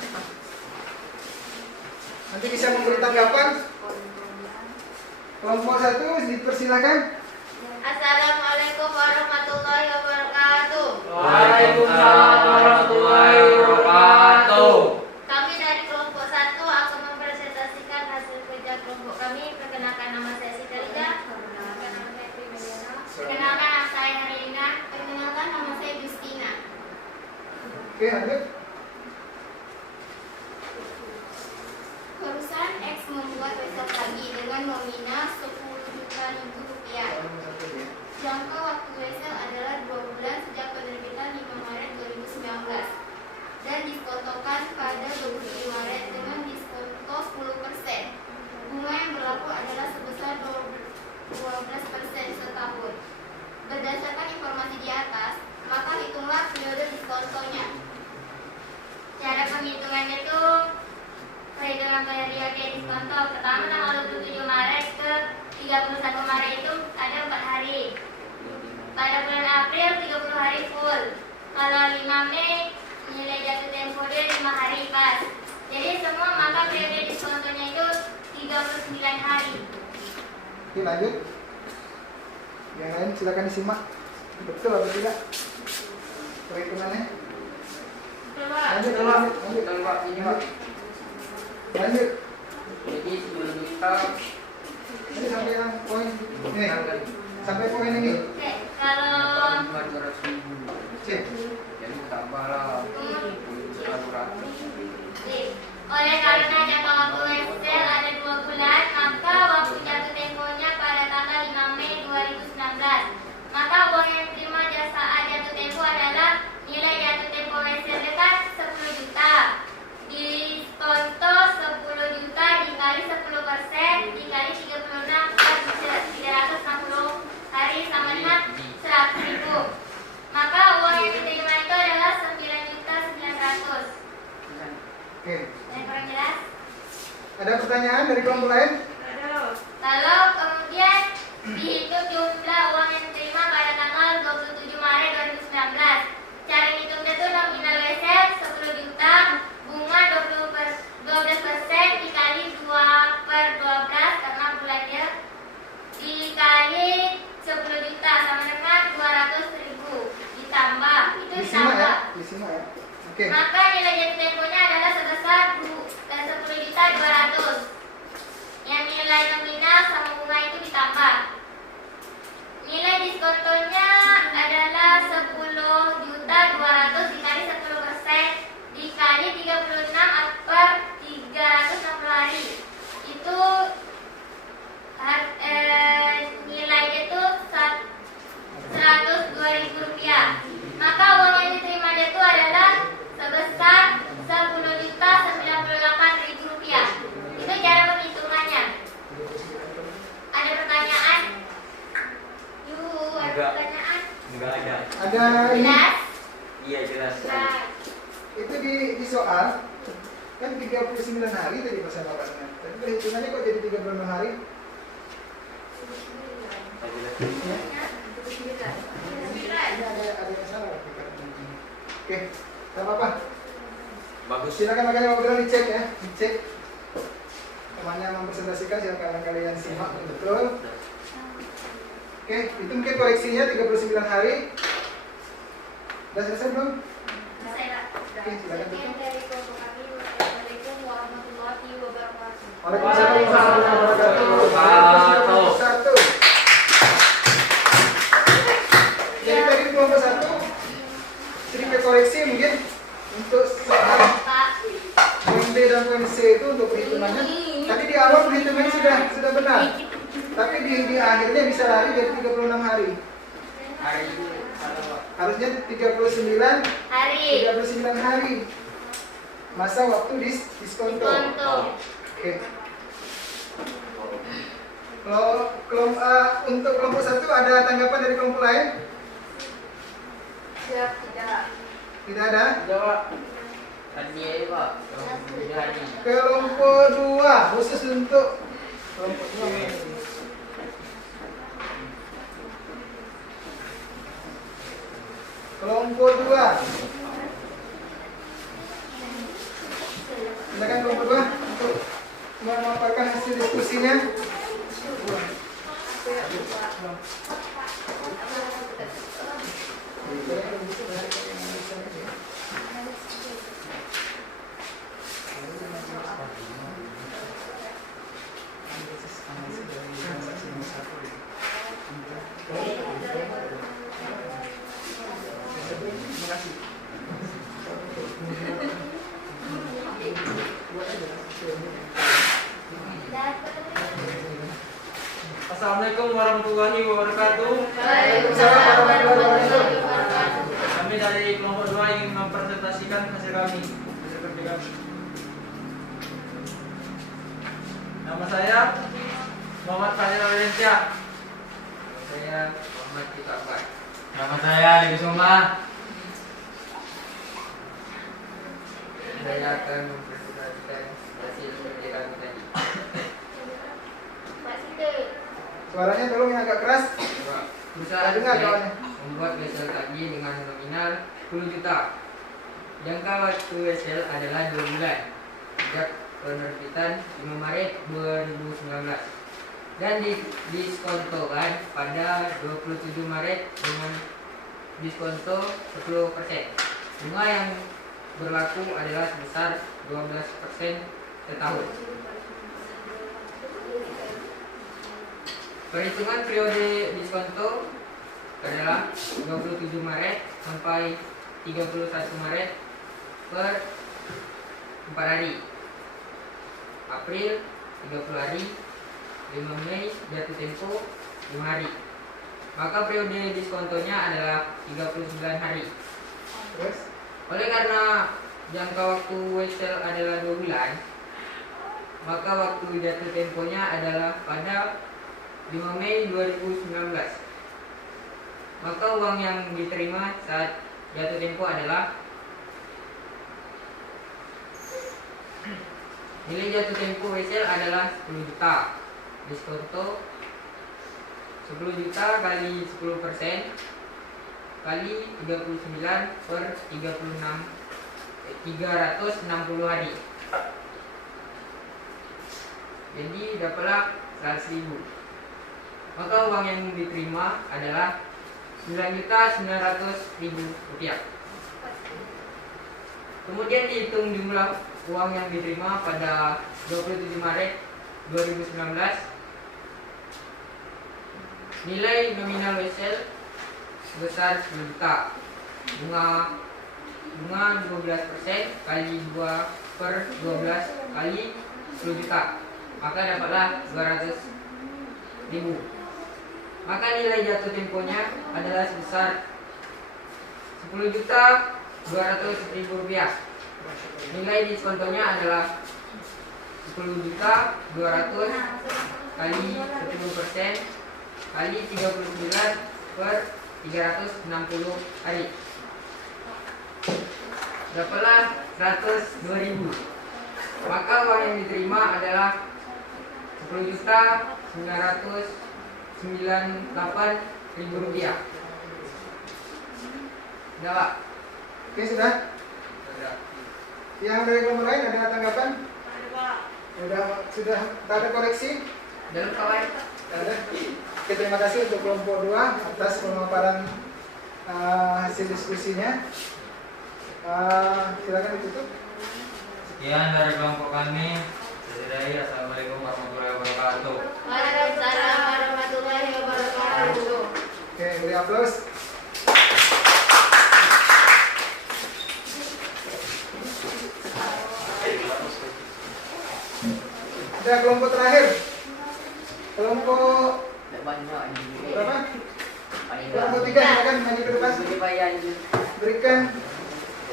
Nanti bisa memberi tanggapan. Kelompok 1 dipersilakan. Assalamualaikum warahmatullahi wabarakatuh. Waalaikumsalam warahmatullahi wabarakatuh. Kami dari kelompok 1 akan mempresentasikan hasil kerja kelompok kami. Perkenalkan, nama saya Siti Liga. Oke, lanjut. Perusahaan X membuat website lagi dengan nominal 10 juta rupiah. Jangka waktu wesel adalah 2 bulan sejak penerbitan 5 Maret 2019 dan diskontokan pada 27 Maret dengan diskonto 10%. Bunga yang berlaku adalah sebesar 12% setahun. Berdasarkan informasi di atas, maka hitunglah periode diskontonya. Cara penghitungannya tuh perhitungan periode diskonto pertama tanggal 27 Maret ke 31 Maret itu ada 4 hari. Pada bulan April 30 hari full. Kalau 5 Mei nilai jatuh tempo dia 5 hari pas. Jadi semua maka periode diskontonya itu 39 hari. Oke, lanjut. Yang lain silakan disimak. Betul atau tidak? Perhitungannya. Coba. Lanjut, Betul, Pak. lanjut, lanjut. Betul, Pak. Ini, Pak. Lanjut. Jadi 10 juta. Ini sampai yang poin ini. Sampai poin ini. Oke, kalau 200.000. Cek. Jadi tambahlah 100. oleh karena jangka waktu wesel ada 2 bulan, maka waktu jatuh temponya pada tanggal 5 Mei 2019. Maka uang yang diterima saat jatuh tempo adalah nilai jatuh tempo wesel dekat 10 juta. Diskonto 10 juta dikali 10% dikali 36 per 360 hari sama dengan 100.000. Maka uang yang diterima itu adalah 9.900.000. Oke. Yang kurang jelas? Ada pertanyaan dari kelompok lain? Ada. Lalu kemudian dihitung jumlah uang yang diterima pada tanggal 27 Maret 2019. Cara ngitungnya itu nominal wesel 10 juta, bunga 12% dikali 2/12 karena bulannya dikali 10 juta sama dengan 200.000 ditambah itu Disimak ya. ditambah. Disimak ya. Oke. Maka nilai jatuh temponya adalah sebesar 10.200.000. Yang nilai nominal sama bunga itu ditambah. Nilai diskontonya adalah 10.200.000 dikali 10% dikali 36 per 360 hari. Itu nilainya itu 102.000 rupiah. Maka uang yang diterima itu adalah sebesar 10.098.000 rupiah. Itu cara penghitungannya. Ada pertanyaan? Yuh, ada Enggak. pertanyaan? Enggak ada. Ada ini. Jelas? Iya, jelas. Nah, Itu di soal kan 39 hari tadi Mas Bapaknya. Tapi perhitungannya kok jadi 36 hari? Ya. Ini ada yang salah. Oke, tak apa-apa. Bagus. Silakan makanya ngobrol dicek ya, dicek. Temannya mempresentasikan silakan kalian simak betul. Oke, itu mungkin koreksinya 39 hari. Sudah selesai belum? saya Pak. Oke, silakan tutup. Sekian dari kelompok kami. Wassalamualaikum warahmatullahi wabarakatuh. Waalaikumsalam warahmatullahi wabarakatuh. Satu. Jadi tadi kelompok 1 sedikit koreksi mungkin untuk soal Pak. poin B dan poin C itu untuk perhitungannya. Tadi di awal perhitungannya sudah benar. Tapi di akhirnya bisa lari dari 36 hari. Hari itu ada, Pak. Harusnya 39 Hari. hari. Masa waktu diskonto. Diskonto. Oke. Untuk kelompok 1 ada tanggapan dari kelompok lain? Siap, tidak. Tidak ada. Ada, Pak. Tadi ya, Pak. Hari. Kelompok 2 khusus untuk kelompok 2. Kelompok 2. Silakan kelompok 2 untuk memaparkan hasil diskusinya. Terima kasih. Assalamualaikum warahmatullahi wabarakatuh. Waalaikumsalam warahmatullahi wabarakatuh. Kami dari kelompok 2 ingin mempresentasikan hasil kami. Hasil kerja kami. Nama saya Muhammad Fadil Valencia. Saya Muhammad Kitabar. Nama saya Adi Kusuma. Saya akan mempresentasikan hasil kerja kami tadi. Pak Siti. Suaranya tolong yang agak keras. Perusahaan Dengar Flex kawannya. membuat wesel tadi dengan nominal 10 juta. Jangka waktu wesel adalah 2 bulan sejak penerbitan 5 Maret 2019 dan diskontokan pada 27 Maret dengan diskonto 10%. Bunga yang berlaku adalah sebesar 12% setahun. Perhitungan periode diskonto adalah 27 Maret sampai 31 Maret per 4 hari. April 30 hari, 5 Mei jatuh tempo 5 hari. Maka periode diskontonya adalah 39 hari. Terus Oleh karena jangka waktu wesel adalah 2 bulan, maka waktu jatuh temponya adalah pada 5 Mei 2019. Maka uang yang diterima saat jatuh tempo adalah nilai jatuh tempo wesel adalah 10 juta. Diskonto 10 juta kali 10% kali 39 per 360 hari. Jadi dapatlah 100.000. Maka uang yang diterima adalah 9.900.000 rupiah. Kemudian dihitung jumlah uang yang diterima pada 27 Maret 2019. Nilai nominal wesel sebesar 10 juta. Bunga 12% kali 2 per 12 kali 10 juta. Maka dapatlah 200.000. Maka nilai jatuh temponya adalah sebesar 10 juta 200.000 rupiah. Nilai diskontonya adalah 10 juta 200 kali 10% kali 39 per 360 hari. Dapatlah 102.000. Maka uang yang diterima adalah 10 juta 998.000 rupiah. Sudah, Pak? oke sudah. Yang dari kelompok lain ada tanggapan? Ada Pak. Sudah tak ada koreksi? Dalam kawan. Tak ada. Oke, terima kasih untuk kelompok 2 atas pemaparan hasil diskusinya. Silakan ditutup. Sekian dari kelompok kami. Saya Assalamualaikum warahmatullahi wabarakatuh. Waalaikumsalam warahmatullahi wabarakatuh. Oke, beri aplaus. Ada kelompok terakhir. Kelompok berapa? Kelompok 3, silakan maju ke depan. Berikan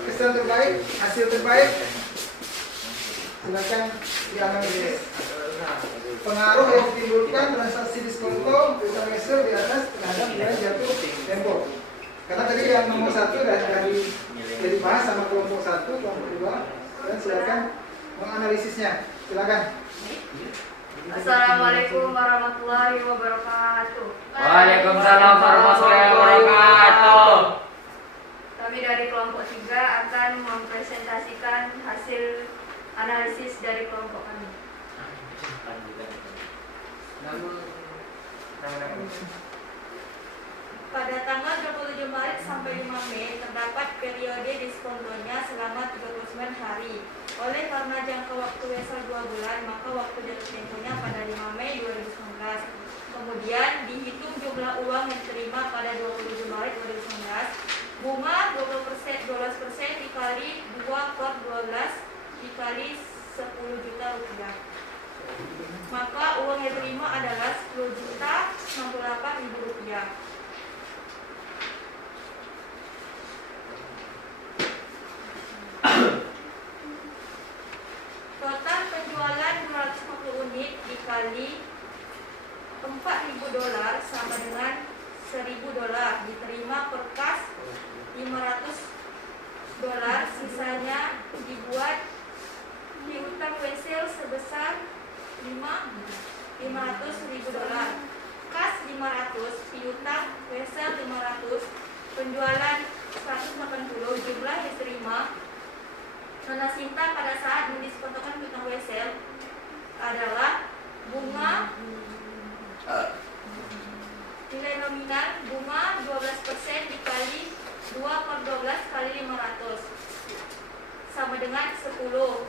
kesan terbaik, hasil terbaik. Silakan dianalisis pengaruh yang ditimbulkan transaksi diskonto perusahaan wesel di atas terhadap nilai jatuh tempo. Karena tadi yang nomor 1 dari dibahas sama kelompok 1, kelompok 2, dan silakan menganalisisnya. Silakan. Assalamualaikum warahmatullahi wabarakatuh. Waalaikumsalam warahmatullahi wabarakatuh. Kami dari kelompok 3 akan mempresentasikan hasil analisis dari kelompok kami. Pada tanggal 27 Maret sampai 5 Mei terdapat periode diskontonya selama 39 hari. Oleh karena jangka waktu wesel 2 bulan, maka waktu jatuh temponya pada 5 Mei 2019. Kemudian dihitung jumlah uang yang diterima pada 27 Maret 2019. Bunga 12% dikali 2 per 12 dikali 10 juta rupiah. maka uang yang diterima adalah Rp10.068.000. Total penjualan 250 unit dikali $4.000 sama dengan $1.000. Diterima per kas $500, sisanya dibuat piutang wesel sebesar $500.000. Kas 500, piutang wesel 500, penjualan 180, jumlah yang diterima Nona Sinta pada saat mendiskontokan piutang wesel adalah bunga nilai nominal bunga 12% dikali 2/12 kali 500 sama dengan 10.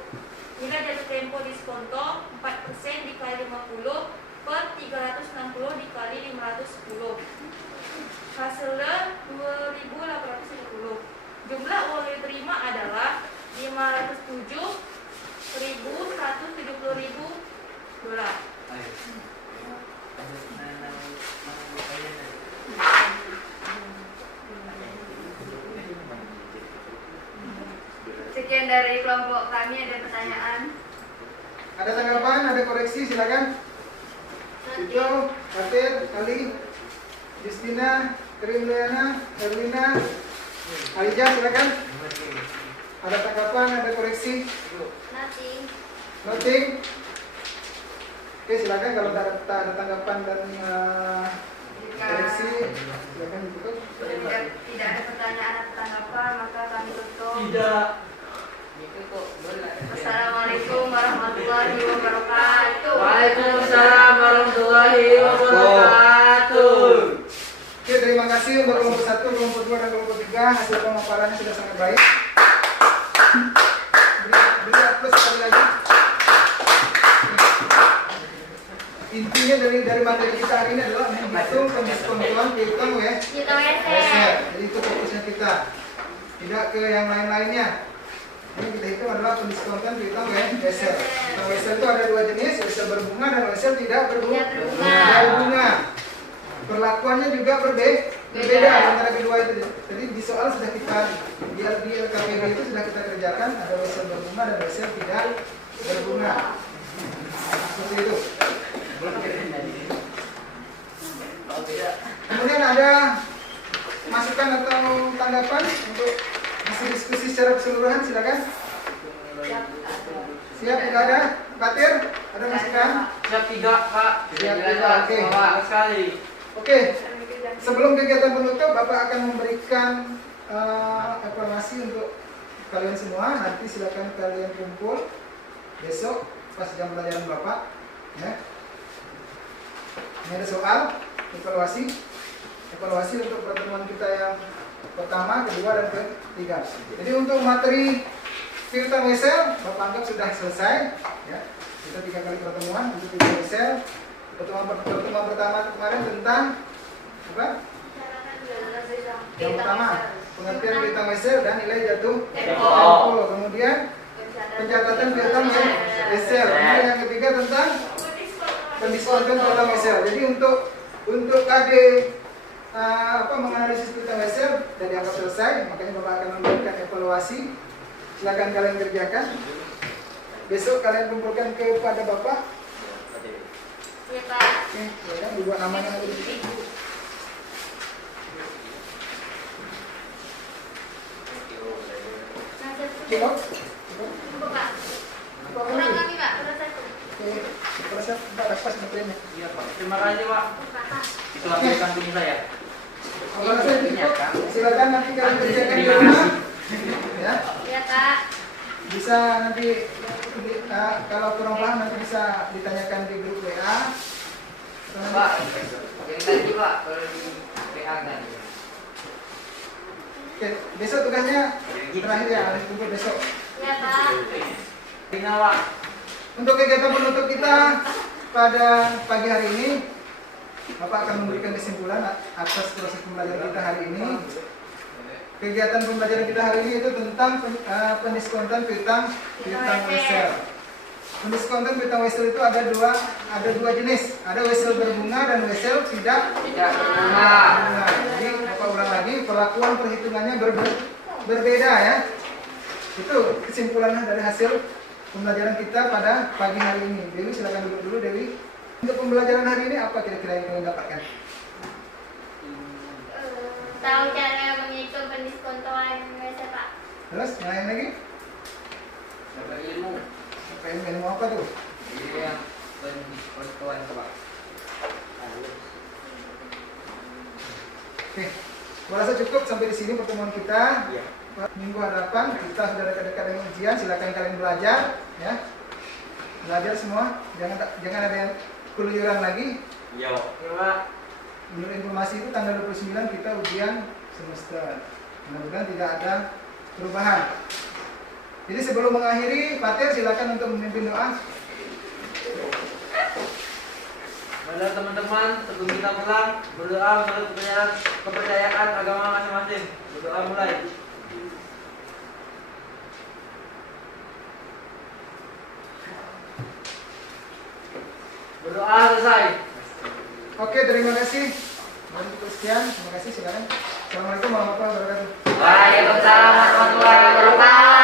Nilai jatuh tempo diskonto 4% dikali 50 per 360 dikali 510. Hasilnya 2.830. Jumlah uang yang diterima adalah $507.170.000. Sekian dari kelompok kami, ada pertanyaan? Ada tanggapan, ada koreksi, silakan. Itu, Fatir, Ali, Justina, Krimliana, Erlina, Alija, silakan. Ada tanggapan, ada koreksi? Nothing. Nothing. Oke, silakan kalau tak ada tanggapan dan koreksi, silakan ditutup. Tidak ada pertanyaan atau tanggapan, maka kami tutup. Tidak. Assalamualaikum warahmatullahi wabarakatuh. Waalaikumsalam warahmatullahi wabarakatuh. Oke, terima kasih untuk kelompok 1, kelompok 2, dan kelompok 3. Hasil pemaparannya sudah sangat baik. Beri aplaus sekali lagi. Intinya dari materi kita hari ini adalah menghitung pendiskontoan piutang Piutang wesel. wesel. Jadi itu fokusnya kita, tidak ke yang lain-lainnya. Ini kita hitung adalah pendiskontoan piutang wesel. Piutang wesel itu ada dua jenis, wesel berbunga dan wesel tidak berbunga. Perlakuannya juga berbeda antara kedua itu. Jadi di soal sudah kita di LKPD itu sudah kita kerjakan, ada wesel berbunga dan wesel tidak berbunga. Seperti itu. Kemudian ada masukan atau tanggapan untuk hasil diskusi secara keseluruhan, silakan. Siap, tidak ada? Fatir, ada masukan? Siap tidak, Pak. Siap tidak, oke. Bapak sekali. Oke, sebelum kegiatan penutup, Bapak akan memberikan evaluasi untuk kalian semua. Nanti silakan kalian kumpul besok pas jam pelajaran Bapak. Ya. Ini ada soal evaluasi untuk pertemuan kita yang pertama, kedua, dan ketiga. Jadi untuk materi piutang wesel, Bapak anggap sudah selesai. Ya. Kita 3 kali pertemuan untuk piutang wesel. Pertemuan pertama kemarin tentang apa? Yang pertama, pengertian piutang wesel dan nilai jatuh tempo. Kemudian pencatatan piutang wesel. Kemudian yang ketiga tentang pendiskontoan piutang wesel. Jadi untuk KD menganalisis piutang wesel dan dianggap selesai, makanya Bapak akan memberikan evaluasi. Silakan kalian kerjakan. Besok kalian kumpulkan kepada Bapak. Ya Pak. Oke, silakan dibuat namanya nanti di situ. Cukup? Cukup Pak. Kurang kami Pak, kurang satu. Oke, terus Pak lepas materinya. Iya, Pak. Terima kasih, Pak. Itu aplikasi punya saya. Kalau saya cukup, silakan nanti kalian kerjakan di Terima rumah. kasih. Ya, Ya Kak. bisa nanti kalau kurang paham nanti bisa ditanyakan di grup WA. Pak, yang tadi Pak, kalau di PA tadi. Oke, besok tugasnya terakhir ya, harus kumpul besok. Ya Pak. Tinggal, Pak. Untuk kegiatan penutup kita pada pagi hari ini, Bapak akan memberikan kesimpulan atas proses pembelajaran kita hari ini. Kegiatan pembelajaran kita hari ini itu tentang pendiskontan piutang wesel. Kondisi konten berita wesel itu ada dua jenis. Ada wesel berbunga dan wesel tidak Tidak berbunga. berbunga. Jadi Bapak ulang lagi, perlakuan perhitungannya berbeda ya. Itu kesimpulannya dari hasil pembelajaran kita pada pagi hari ini. Dewi silakan duduk dulu Dewi. Untuk pembelajaran hari ini apa kira-kira yang kalian dapatkan? Tahu cara menghitung pendiskontoan wesel Pak. Terus yang lain lagi? Dapat ilmu. Apa yang mau apa tuh? Ilmu yang pendiskontoan Pak. Oke, gua rasa cukup sampai di sini pertemuan kita. Iya. Minggu hadapan kita sudah dekat-dekat dengan ujian, silakan kalian belajar, ya. Belajar semua, jangan ada yang keluyuran lagi. Yo. Ya Pak. Menurut informasi itu tanggal 29 kita ujian semester. Mudah-mudahan tidak ada perubahan. Jadi sebelum mengakhiri, Fatir silakan untuk memimpin doa. Mari teman-teman, sebelum kita pulang, berdoa menurut kepercayaan agama masing-masing. Berdoa mulai. Berdoa selesai. Oke, terima kasih. Mari cukup sekian. Terima kasih, silakan. Assalamualaikum warahmatullahi wabarakatuh. Waalaikumsalam warahmatullahi wabarakatuh.